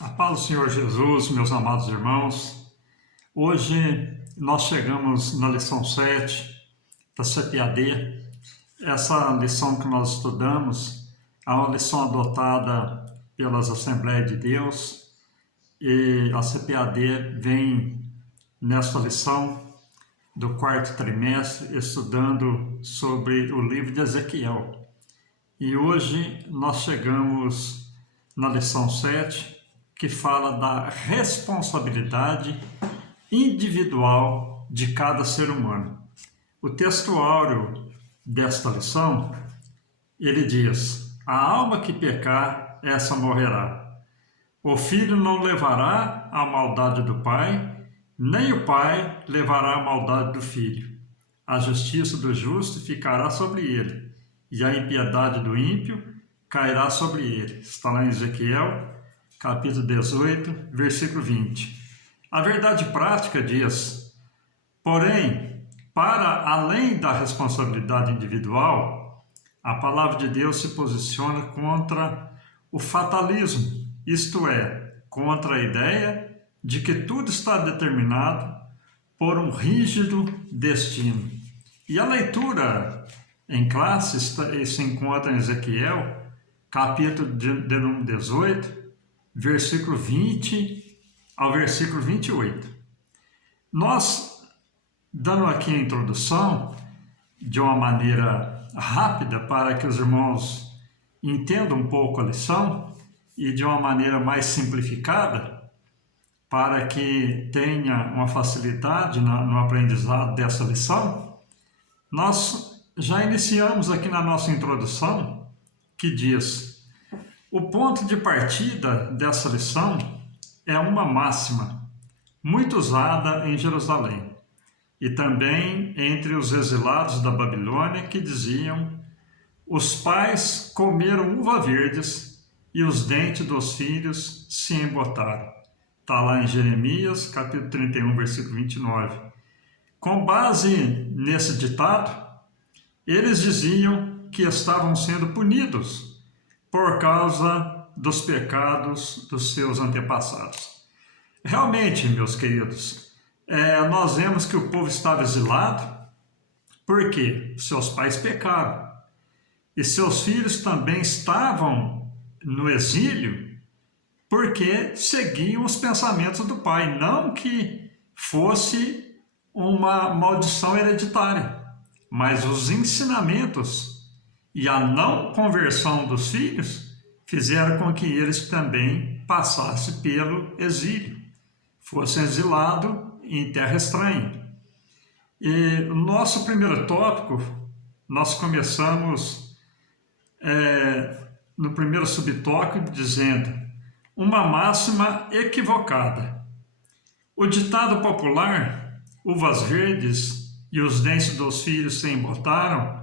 A paz do Senhor Jesus, meus amados irmãos. Hoje nós chegamos na lição 7 da CPAD. Essa lição que nós estudamos é uma lição adotada pelas Assembleias de Deus e a CPAD vem nesta lição do quarto trimestre estudando sobre o livro de Ezequiel. E hoje nós chegamos na lição 7, que fala da responsabilidade individual de cada ser humano. O texto áureo desta lição, ele diz: a alma que pecar, essa morrerá. O filho não levará a maldade do pai, nem o pai levará a maldade do filho. A justiça do justo ficará sobre ele, e a impiedade do ímpio cairá sobre ele. Está lá em Ezequiel, capítulo 18, versículo 20. A verdade prática diz: porém, para além da responsabilidade individual, a palavra de Deus se posiciona contra o fatalismo, isto é, contra a ideia de que tudo está determinado por um rígido destino. E a leitura em classe se encontra em Ezequiel, capítulo de número 18, versículo 20 ao versículo 28. Nós, dando aqui a introdução de uma maneira rápida para que os irmãos entendam um pouco a lição e de uma maneira mais simplificada, para que tenha uma facilidade no aprendizado dessa lição, nós já iniciamos aqui na nossa introdução, que diz: o ponto de partida dessa lição é uma máxima muito usada em Jerusalém e também entre os exilados da Babilônia, que diziam: os pais comeram uva verdes e os dentes dos filhos se embotaram. Está lá em Jeremias, capítulo 31, versículo 29. Com base nesse ditado, eles diziam que estavam sendo punidos por causa dos pecados dos seus antepassados. Realmente, meus queridos, nós vemos que o povo estava exilado porque seus pais pecaram. E seus filhos também estavam no exílio porque seguiam os pensamentos do pai, não que fosse uma maldição hereditária, mas os ensinamentos e a não conversão dos filhos fizeram com que eles também passassem pelo exílio, fossem exilados em terra estranha. E o nosso primeiro tópico, nós começamos no primeiro subtópico dizendo: uma máxima equivocada. O ditado popular, uvas verdes e os dentes dos filhos se embotaram,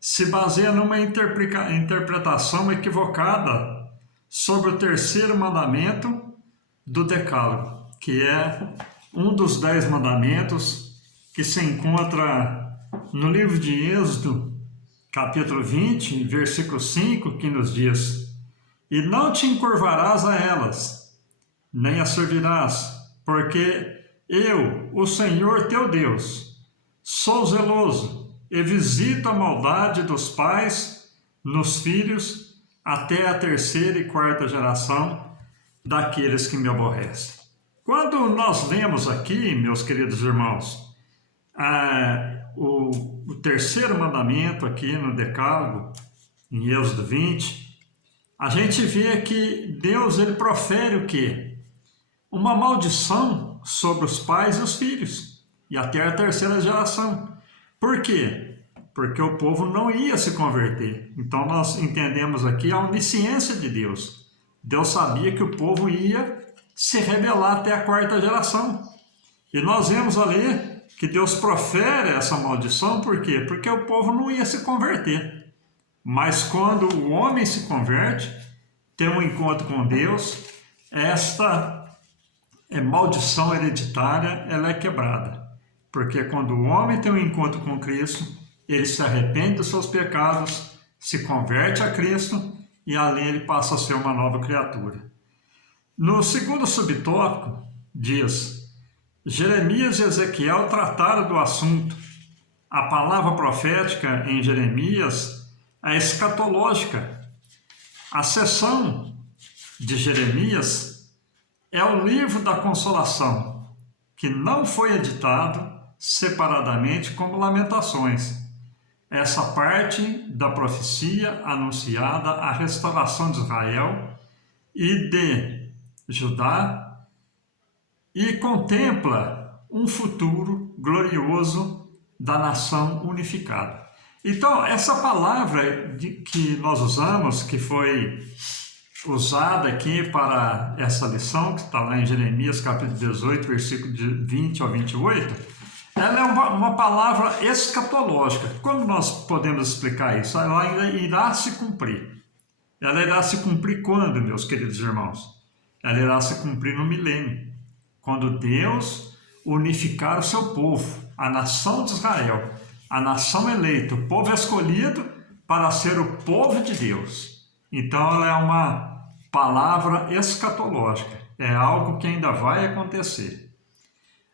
se baseia numa interpretação equivocada sobre o terceiro mandamento do Decálogo, que é um dos 10 mandamentos que se encontra no livro de Êxodo, capítulo 20, versículo 5, que nos diz: e não te encurvarás a elas, nem as servirás, porque eu, o Senhor teu Deus, sou zeloso e visito a maldade dos pais nos filhos até a terceira e quarta geração daqueles que me aborrecem. Quando nós lemos aqui, meus queridos irmãos, o terceiro mandamento aqui no Decálogo, em Êxodo 20, a gente vê que Deus ele profere o quê? Uma maldição sobre os pais e os filhos, e até a terceira geração. Por quê? Porque o povo não ia se converter. Então nós entendemos aqui a onisciência de Deus. Deus sabia que o povo ia se rebelar até a quarta geração. E nós vemos ali que Deus profere essa maldição, por quê? Porque o povo não ia se converter. Mas quando o homem se converte, tem um encontro com Deus, esta maldição hereditária ela é quebrada. Porque quando o homem tem um encontro com Cristo, ele se arrepende dos seus pecados, se converte a Cristo e ali ele passa a ser uma nova criatura. No segundo subtópico, diz: Jeremias e Ezequiel trataram do assunto. A palavra profética em Jeremias é escatológica. A seção de Jeremias é o livro da consolação, que não foi editado separadamente como Lamentações. Essa parte da profecia anunciada a restauração de Israel e de Judá e contempla um futuro glorioso da nação unificada. Então, essa palavra que nós usamos, que foi usada aqui para essa lição, que está lá em Jeremias capítulo 18, versículo de 20 ao 28, ela é uma palavra escatológica. Como nós podemos explicar isso? Ela ainda irá se cumprir. Ela irá se cumprir quando, meus queridos irmãos? Ela irá se cumprir no milênio, quando Deus unificar o seu povo, a nação de Israel, a nação eleita, o povo escolhido para ser o povo de Deus. Então ela é uma palavra escatológica, é algo que ainda vai acontecer.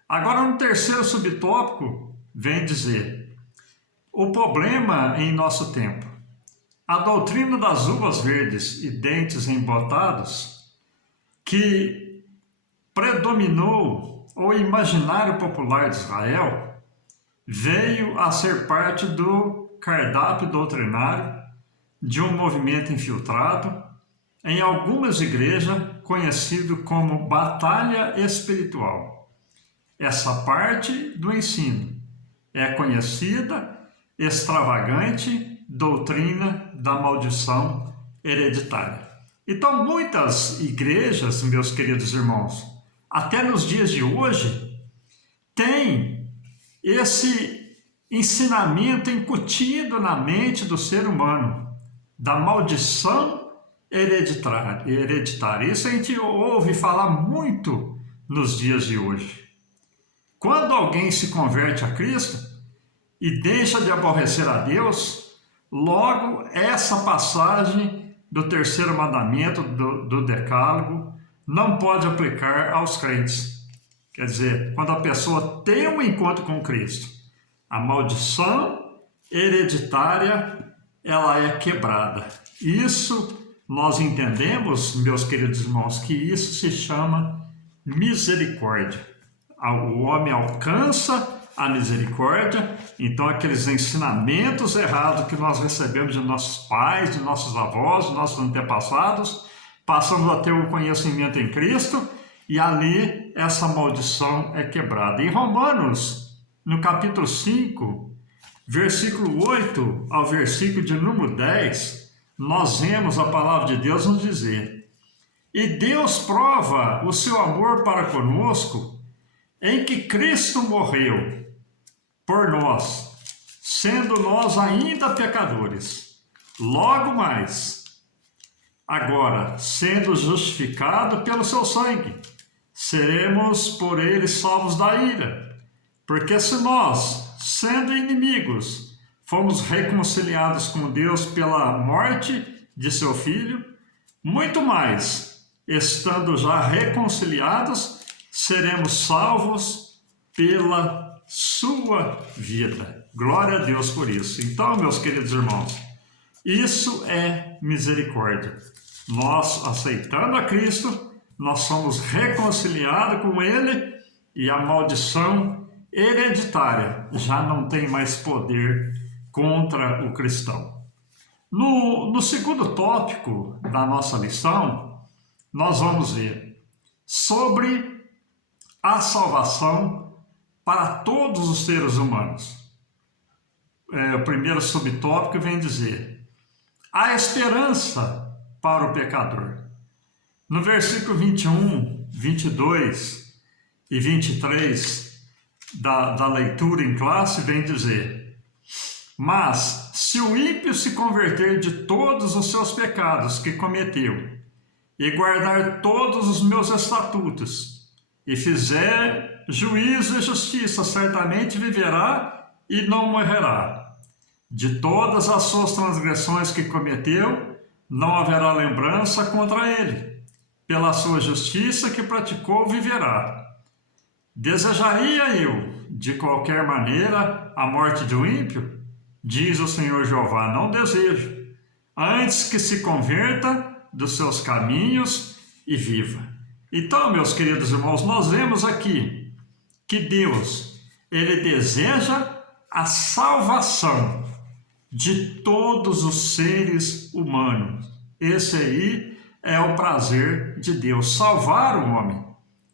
Agora, no terceiro subtópico, vem dizer: o problema em nosso tempo. A doutrina das uvas verdes e dentes embotados, que predominou o imaginário popular de Israel, veio a ser parte do cardápio doutrinário de um movimento infiltrado em algumas igrejas conhecido como batalha espiritual. Essa parte do ensino é conhecida extravagante doutrina da maldição hereditária. Então, muitas igrejas, meus queridos irmãos, até nos dias de hoje, têm esse ensinamento incutido na mente do ser humano, da maldição hereditária. Isso a gente ouve falar muito nos dias de hoje. Quando alguém se converte a Cristo e deixa de aborrecer a Deus, logo essa passagem do terceiro mandamento do Decálogo não pode aplicar aos crentes. Quer dizer, quando a pessoa tem um encontro com Cristo, a maldição hereditária ela é quebrada. Isso nós entendemos, meus queridos irmãos, que isso se chama misericórdia. O homem alcança a misericórdia, então aqueles ensinamentos errados que nós recebemos de nossos pais, de nossos avós, de nossos antepassados, passamos a ter o conhecimento em Cristo e ali essa maldição é quebrada. Em Romanos, no capítulo 5, versículo 8 ao versículo de número 10, nós vemos a palavra de Deus nos dizer: e Deus prova o seu amor para conosco em que Cristo morreu por nós, sendo nós ainda pecadores. Logo mais, agora, sendo justificado pelo seu sangue, seremos por ele salvos da ira. Porque se nós, sendo inimigos, fomos reconciliados com Deus pela morte de seu Filho, muito mais, estando já reconciliados, seremos salvos pela sua vida. Glória a Deus por isso. Então, meus queridos irmãos, isso é misericórdia. Nós, aceitando a Cristo, nós somos reconciliados com Ele e a maldição hereditária já não tem mais poder contra o cristão. No segundo tópico da nossa lição, nós vamos ver sobre a salvação para todos os seres humanos. O primeiro subtópico vem dizer: a esperança para o pecador. No versículo 21, 22 e 23 da leitura em classe, vem dizer: mas se o ímpio se converter de todos os seus pecados que cometeu e guardar todos os meus estatutos e fizer juízo e justiça, certamente viverá e não morrerá. De todas as suas transgressões que cometeu, não haverá lembrança contra ele. pela sua justiça que praticou viverá. Desejaria eu, de qualquer maneira, a morte do ímpio? Diz o Senhor Jeová, não desejo, antes que se converta dos seus caminhos e viva. Então, meus queridos irmãos, nós vemos aqui que Deus, ele deseja a salvação de todos os seres humanos. Esse aí é o prazer de Deus, salvar o homem.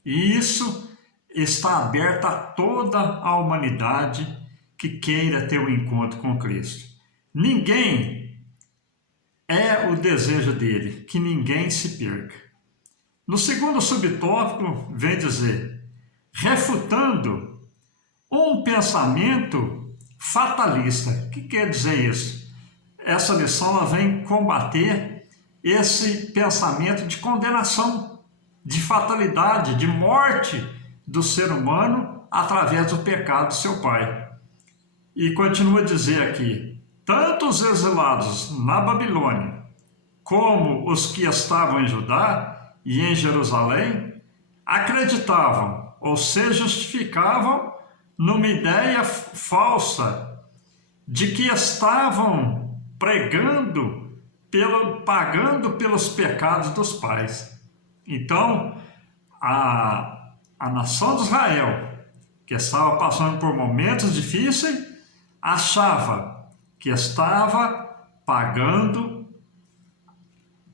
E isso está aberto a toda a humanidade que queira ter um encontro com Cristo. Ninguém é o desejo dele, que ninguém se perca. No segundo subtópico, vem dizer, refutando um pensamento fatalista. O que quer dizer isso? Essa lição ela vem combater esse pensamento de condenação, de fatalidade, de morte do ser humano através do pecado do seu pai. E continua a dizer aqui, tanto os exilados na Babilônia, como os que estavam em Judá e em Jerusalém, acreditavam ou se justificavam numa ideia falsa de que estavam pagando pelos pecados dos pais. Então, a nação de Israel, que estava passando por momentos difíceis, achava que estava pagando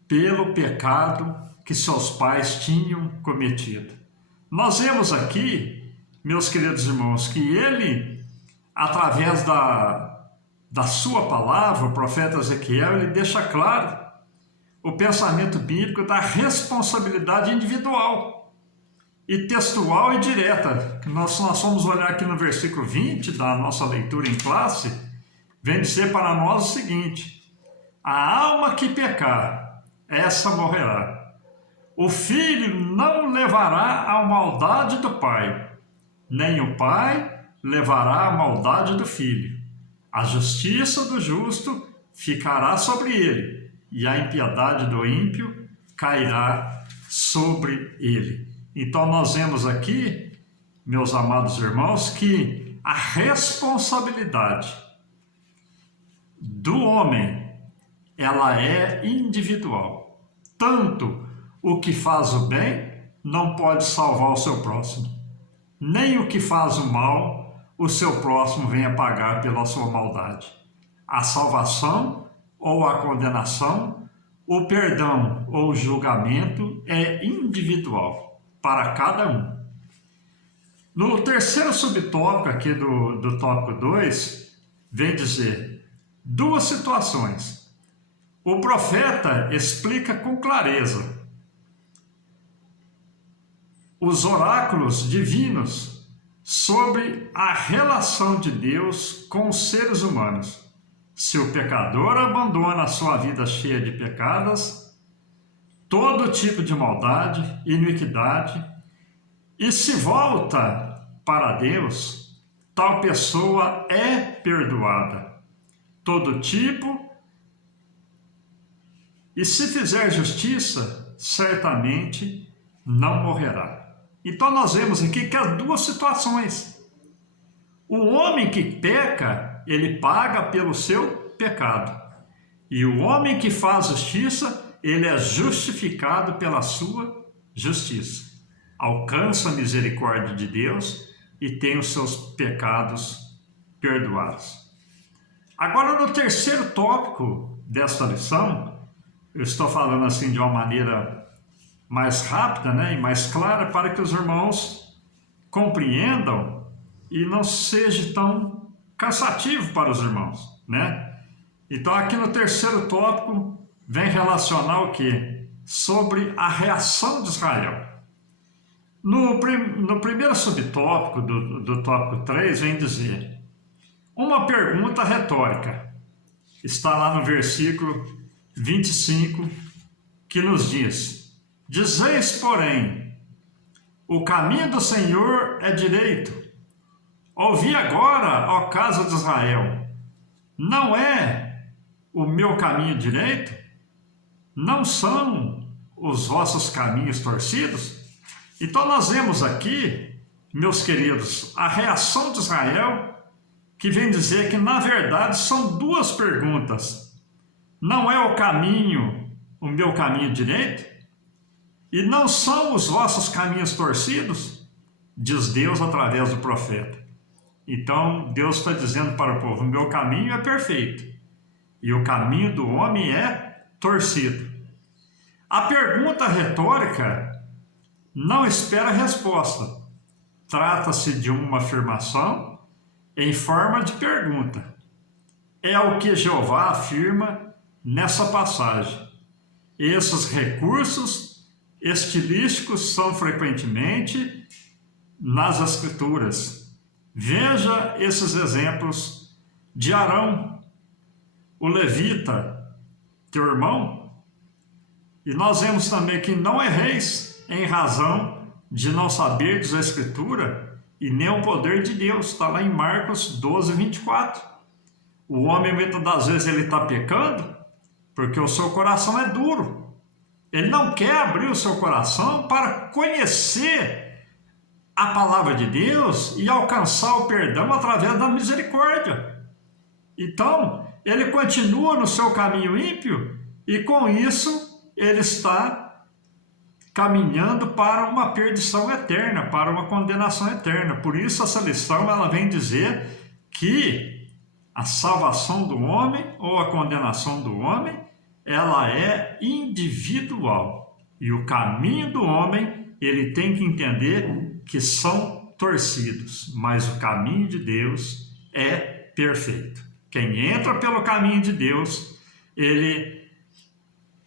pelo pecado que seus pais tinham cometido. Nós vemos aqui, meus queridos irmãos, que ele, através da sua palavra, o profeta Ezequiel, ele deixa claro o pensamento bíblico da responsabilidade individual e textual e direta. Nós vamos olhar aqui no versículo 20 da nossa leitura em classe, vem dizer para nós o seguinte: a alma que pecar, essa morrerá. O filho não levará a maldade do pai, nem o pai levará a maldade do filho. A justiça do justo ficará sobre ele, e a impiedade do ímpio cairá sobre ele. Então nós vemos aqui, meus amados irmãos, que a responsabilidade do homem, ela é individual. Tanto o que faz o bem não pode salvar o seu próximo, nem o que faz o mal, o seu próximo venha pagar pela sua maldade. A salvação ou a condenação, o perdão ou o julgamento é individual para cada um. No terceiro subtópico aqui do tópico 2, vem dizer duas situações. O profeta explica com clareza os oráculos divinos sobre a relação de Deus com os seres humanos. Se o pecador abandona a sua vida cheia de pecados, todo tipo de maldade, iniquidade, e se volta para Deus, tal pessoa é perdoada. Todo tipo, e se fizer justiça, certamente não morrerá. Então nós vemos aqui que há duas situações. O homem que peca, ele paga pelo seu pecado. E o homem que faz justiça, ele é justificado pela sua justiça. Alcança a misericórdia de Deus e tem os seus pecados perdoados. Agora, no terceiro tópico desta lição, eu estou falando assim de uma maneira mais rápida, né, e mais clara, para que os irmãos compreendam e não seja tão cansativo para os irmãos, né? Então, aqui no terceiro tópico, vem relacionar o quê? Sobre a reação de Israel. No primeiro subtópico do tópico 3, vem dizer uma pergunta retórica. Está lá no versículo 25, que nos diz: dizeis, porém, o caminho do Senhor é direito. Ouvi agora, ó casa de Israel, não é o meu caminho direito? Não são os vossos caminhos torcidos? Então nós vemos aqui, meus queridos, a reação de Israel, que vem dizer que na verdade são duas perguntas. Não é o caminho, o meu caminho direito? E não são os vossos caminhos torcidos? Diz Deus através do profeta. Então Deus está dizendo para o povo, o meu caminho é perfeito e o caminho do homem é torcido. A pergunta retórica não espera resposta. Trata-se de uma afirmação em forma de pergunta. É o que Jeová afirma nessa passagem. Esses recursos estilísticos são frequentemente nas Escrituras. Veja esses exemplos de Arão, o levita, teu irmão. E nós vemos também que não erreis em razão de não saberdes a Escritura e nem o poder de Deus. Está lá em Marcos 12, 24. O homem, muitas das vezes, ele está pecando porque o seu coração é duro. Ele não quer abrir o seu coração para conhecer a palavra de Deus e alcançar o perdão através da misericórdia. Então, ele continua no seu caminho ímpio e com isso ele está caminhando para uma perdição eterna, para uma condenação eterna. Por isso essa lição ela vem dizer que a salvação do homem ou a condenação do homem, ela é individual. E o caminho do homem, ele tem que entender que são torcidos, mas o caminho de Deus é perfeito. Quem entra pelo caminho de Deus, ele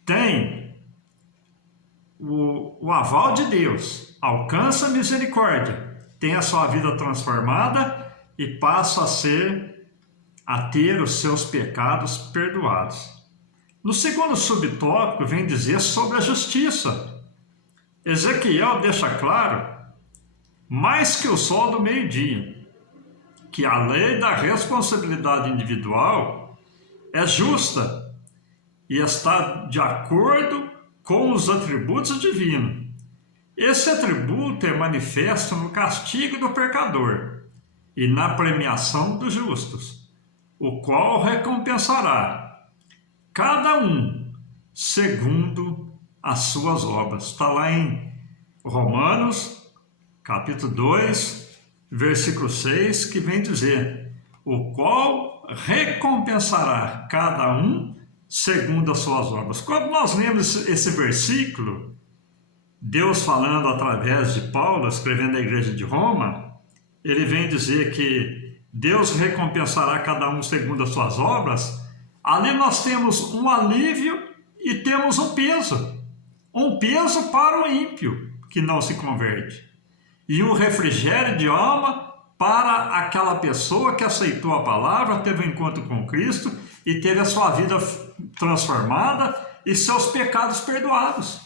tem o aval de Deus, alcança a misericórdia, tem a sua vida transformada e passa a ter os seus pecados perdoados. No segundo subtópico vem dizer sobre a justiça. Ezequiel deixa claro, mais que o sol do meio-dia, que a lei da responsabilidade individual é justa e está de acordo com os atributos divinos. Esse atributo é manifesto no castigo do pecador e na premiação dos justos, o qual recompensará cada um segundo as suas obras. Está lá em Romanos capítulo 2, versículo 6, que vem dizer, o qual recompensará cada um segundo as suas obras. Quando nós lemos esse versículo, Deus falando através de Paulo, escrevendo à igreja de Roma, ele vem dizer que Deus recompensará cada um segundo as suas obras. Ali nós temos um alívio e temos um peso para o ímpio que não se converte, e um refrigério de alma para aquela pessoa que aceitou a palavra, teve um encontro com Cristo e teve a sua vida transformada e seus pecados perdoados.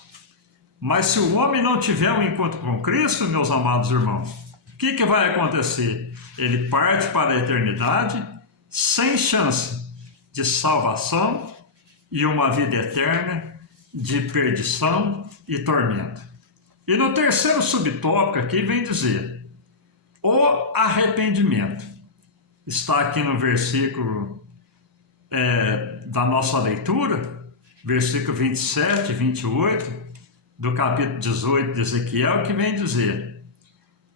Mas se o homem não tiver um encontro com Cristo, meus amados irmãos, o que vai acontecer? Ele parte para a eternidade sem chance de salvação e uma vida eterna de perdição e tormento. E no terceiro subtópico aqui vem dizer, o arrependimento. Está aqui no versículo da nossa leitura, versículo 27 e 28, do capítulo 18 de Ezequiel, que vem dizer,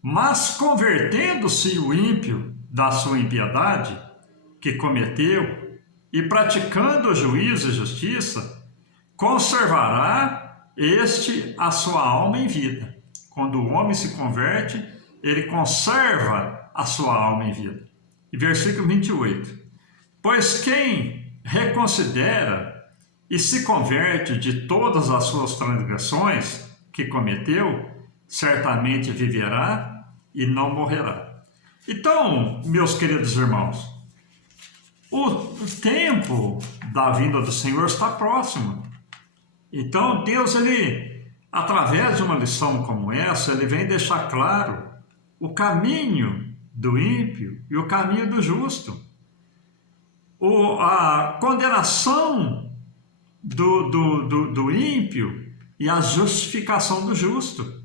mas convertendo-se o ímpio da sua impiedade que cometeu e praticando o juízo e justiça, conservará este a sua alma em vida. Quando o homem se converte, ele conserva a sua alma em vida. E versículo 28. Pois quem reconsidera e se converte de todas as suas transgressões que cometeu, certamente viverá e não morrerá. Então, meus queridos irmãos, o tempo da vinda do Senhor está próximo. Então, Deus, ele, através de uma lição como essa, ele vem deixar claro o caminho do ímpio e o caminho do justo. A condenação do ímpio e a justificação do justo.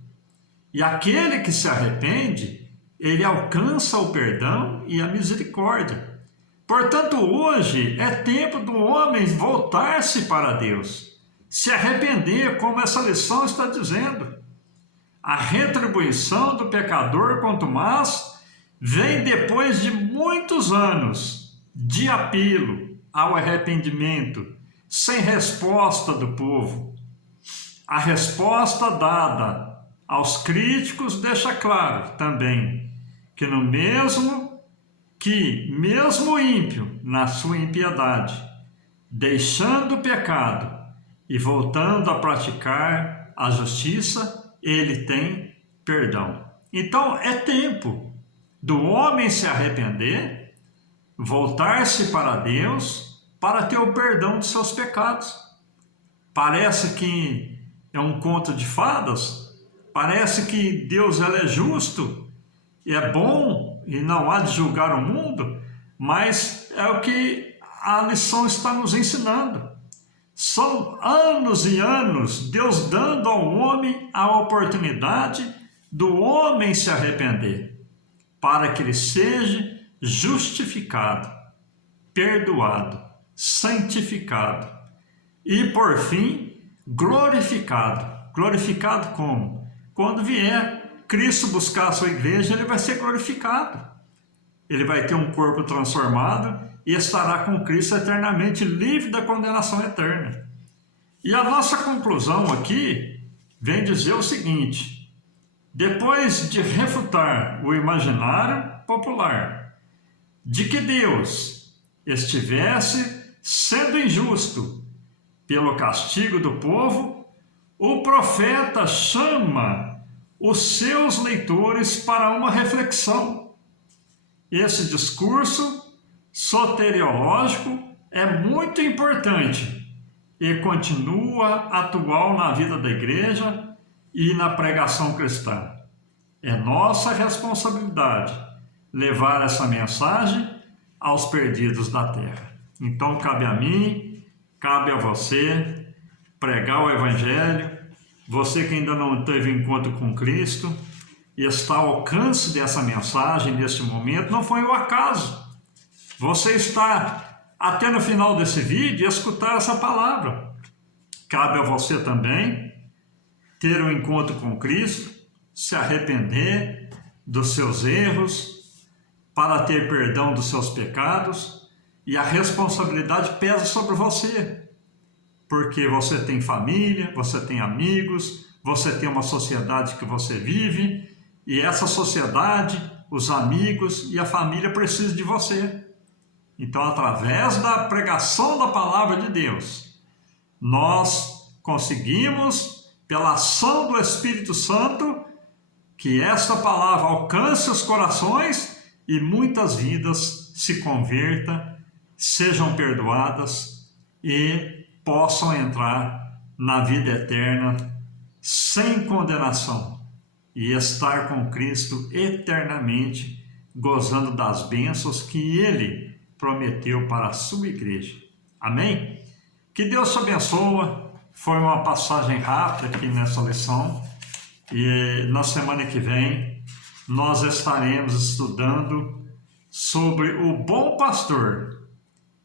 E aquele que se arrepende, ele alcança o perdão e a misericórdia. Portanto, hoje é tempo do homem voltar-se para Deus, se arrepender, como essa lição está dizendo. A retribuição do pecador contumaz vem depois de muitos anos de apelo ao arrependimento, sem resposta do povo. A resposta dada aos críticos deixa claro também que mesmo ímpio na sua impiedade, deixando o pecado e voltando a praticar a justiça, ele tem perdão. Então é tempo do homem se arrepender, voltar-se para Deus para ter o perdão de seus pecados. Parece que é um conto de fadas, parece que Deus é justo e é bom e não há de julgar o mundo, mas é o que a lição está nos ensinando. São anos e anos Deus dando ao homem a oportunidade do homem se arrepender, para que ele seja justificado, perdoado, santificado e, por fim, glorificado. Glorificado como? Quando vier Cristo buscar a sua igreja, ele vai ser glorificado. Ele vai ter um corpo transformado e estará com Cristo eternamente livre da condenação eterna. E a nossa conclusão aqui vem dizer o seguinte: depois de refutar o imaginário popular de que Deus estivesse sendo injusto pelo castigo do povo, o profeta chama os seus leitores para uma reflexão. Esse discurso soteriológico é muito importante e continua atual na vida da igreja e na pregação cristã. É nossa responsabilidade levar essa mensagem aos perdidos da terra. Então cabe a mim, cabe a você pregar o evangelho. Você que ainda não teve encontro com Cristo e está ao alcance dessa mensagem neste momento, não foi um acaso. Você está até no final desse vídeo e escutar essa palavra. Cabe a você também ter um encontro com Cristo, se arrepender dos seus erros, para ter perdão dos seus pecados, e a responsabilidade pesa sobre você. Porque você tem família, você tem amigos, você tem uma sociedade que você vive, e essa sociedade, os amigos e a família precisam de você. Então, através da pregação da palavra de Deus, nós conseguimos, pela ação do Espírito Santo, que esta palavra alcance os corações e muitas vidas se convertam, sejam perdoadas e possam entrar na vida eterna sem condenação e estar com Cristo eternamente, gozando das bênçãos que Ele prometeu para a sua igreja. Amém? Que Deus te abençoe. Foi uma passagem rápida aqui nessa lição e na semana que vem nós estaremos estudando sobre o bom pastor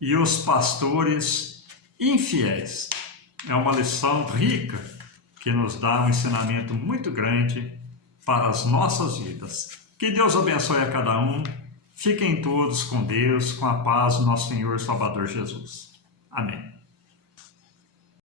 e os pastores infiéis. É uma lição rica que nos dá um ensinamento muito grande para as nossas vidas. Que Deus abençoe a cada um. Fiquem todos com Deus, com a paz do nosso Senhor e Salvador Jesus. Amém.